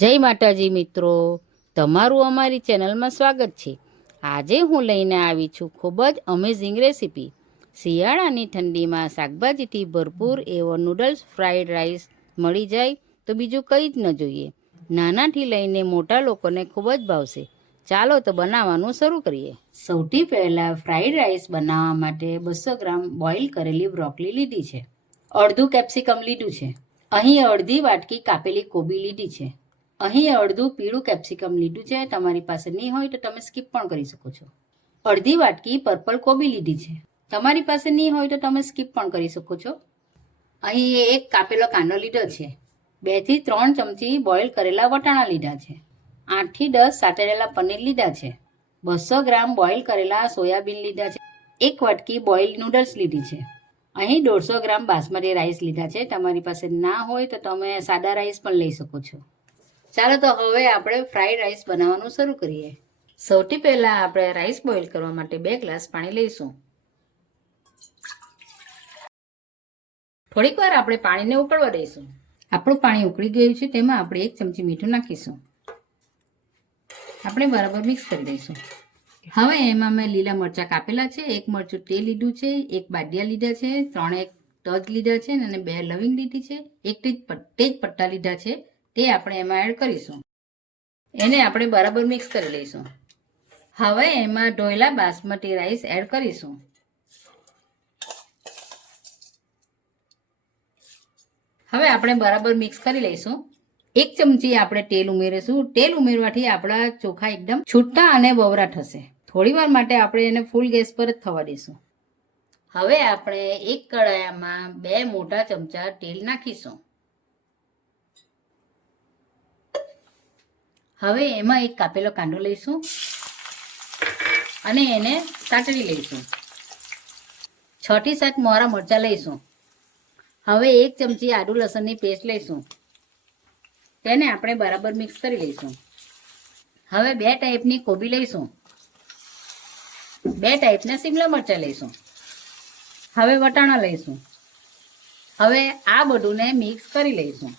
જય માતાજી મિત્રો, તમારું અમારી ચેનલમાં સ્વાગત છે। આજે હું લઈને આવી છું ખૂબ જ અમેઝિંગ રેસીપી। શિયાળાની ઠંડીમાં શાકભાજીથી ભરપૂર એવો નૂડલ્સ ફ્રાઈડ રાઈસ મળી જાય તો બીજું કંઈ જ ન જોઈએ। નાનાથી લઈને મોટા લોકોને ખૂબ જ ભાવશે। ચાલો તો બનાવવાનું શરૂ કરીએ। સૌથી પહેલાં ફ્રાઈડ રાઈસ બનાવવા માટે 200 ગ્રામ બોઇલ કરેલી બ્રોકલી લીધી છે। અડધું કેપ્સિકમ લીધું છે। અહીં અડધી વાટકી કાપેલી કોબી લીધી છે। અહીં અડધું પીળું કેપ્સિકમ લીધું છે। તમારી પાસે નહીં હોય તો તમે સ્કીપ પણ કરી શકો છો। અડધી વાટકી પર્પલ કોબી લીધી છે। તમારી પાસે નહીં હોય તો તમે સ્કીપ પણ કરી શકો છો। અહીં એક કાપેલો કાંદો લીધો છે। 2 થી 3 ચમચી બોઇલ કરેલા વટાણા લીધા છે। 8 થી 10 સાતળેલા પનીર લીધા છે। 200 ગ્રામ બોઇલ કરેલા સોયાબીન લીધા છે। 1 વાટકી બોઇલ નૂડલ્સ લીધી છે। અહીં 150 ગ્રામ બાસમતી રાઈસ લીધા છે। તમારી પાસે ના હોય તો તમે સાદા રાઈસ પણ લઈ શકો છો। ચાલો તો હવે આપણે ફ્રાઈડ રાઈસ બનાવવાનું શરૂ કરીએ। સૌથી પહેલાં આપણે રાઈસ બોઇલ કરવા માટે 2 ગ્લાસ પાણી લઈશું। થોડીક વાર આપણે પાણીને ઉકળવા દઈશું। આપણું પાણી ઉકળી ગયું છે, તેમાં આપણે 1 ચમચી મીઠું નાખીશું। આપણે બરાબર મિક્સ કરી દઈશું। હવે એમાં મેં લીલા મરચાં કાપેલા છે, 1 મરચું તે લીધું છે, 1 બાદિયા લીધા છે, 3 તજ લીધા છે અને 2 લવિંગ લીધી છે, 1 તેજ પત્તા લીધા છે, તે આપણે એમાં એડ કરીશું। એને આપણે બરાબર મિક્સ કરી લઈશું। હવે એમાં ધોયેલા બાસમતી રાઈસ એડ કરીશું। હવે આપણે બરાબર મિક્સ કરી લઈશું। 1 ચમચી આપણે તેલ ઉમેરીશું। તેલ ઉમેરવાથી આપણા ચોખા એકદમ છૂટા અને બવરા થશે। થોડી વાર માટે આપણે એને ફૂલ ગેસ પર જ થવા દઈશું। હવે આપણે એક કડાયામાં 2 મોટા ચમચા તેલ નાખીશું। હવે એમાં એક કાપેલો કાંદો લઈશું અને એને સાતળી લઈશું। 6 થી 7 મોરા મરચાં લઈશું। હવે 1 ચમચી આદુ લસણની પેસ્ટ લઈશું। તેને આપણે બરાબર મિક્સ કરી લઈશું। હવે 2 ટાઈપની કોબી લઈશું। 2 ટાઈપના શિમલા મરચાં લઈશું। હવે વટાણા લઈશું। હવે આ બધુંને મિક્સ કરી લઈશું।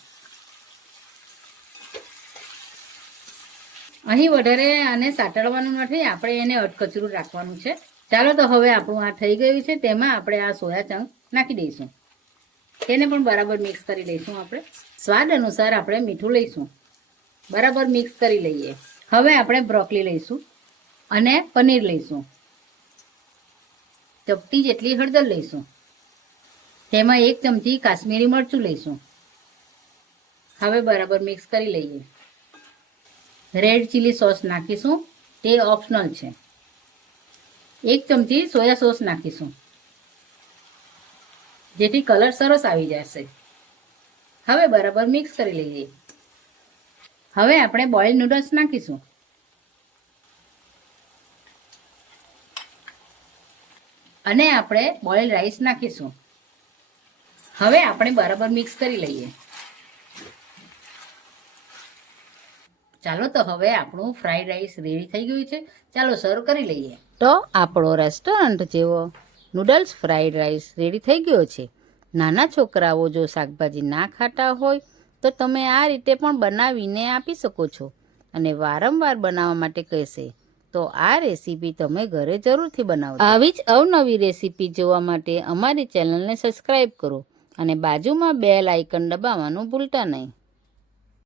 અહીં વધારે આને સાતળવાનું નથી, આપણે એને અધકચરું રાખવાનું છે। ચાલો તો હવે આપણું આ થઈ ગયું છે, તેમાં આપણે આ સોયા ચંક નાખી દઈશું। તેને પણ બરાબર મિક્સ કરી લઈશું। આપણે સ્વાદ અનુસાર આપણે મીઠું લઈશું। બરાબર મિક્સ કરી લઈએ। હવે આપણે બ્રોકલી લઈશું અને પનીર લઈશું। ચપટી જેટલી હળદર લઈશું। તેમાં 1 ચમચી કાશ્મીરી મરચું લઈશું। હવે બરાબર મિક્સ કરી લઈએ। રેડ ચીલી સોસ નાખીશું, તે ઓપ્શનલ છે। 1 ચમચી સોયા સોસ નાખીશું, જેથી કલર સરસ આવી જશે। હવે બરાબર મિક્સ કરી લઈએ। હવે આપણે બોઇલ નૂડલ્સ નાખીશું અને આપણે બોઇલ રાઈસ નાખીશું। હવે આપણે બરાબર મિક્સ કરી લઈએ। ચાલો તો હવે આપણું ફ્રાઈડ રાઈસ રેડી થઈ ગયું છે। ચાલો સર્વ કરી લઈએ। તો આપણો રેસ્ટોરન્ટ જેવો નૂડલ્સ ફ્રાઈડ રાઈસ રેડી થઈ ગયો છે। નાના છોકરાઓ જો શાકભાજી ના ખાતા હોય તો તમે આ રીતે પણ બનાવીને આપી શકો છો અને વારંવાર બનાવવા માટે કહેશે તો આ રેસીપી તમે ઘરે જરૂરથી બનાવો। આવી જ અવનવી રેસીપી જોવા માટે અમારી ચેનલને સબસ્ક્રાઈબ કરો અને બાજુમાં બેલ આઇકન દબાવવાનું ભૂલતા નહીં।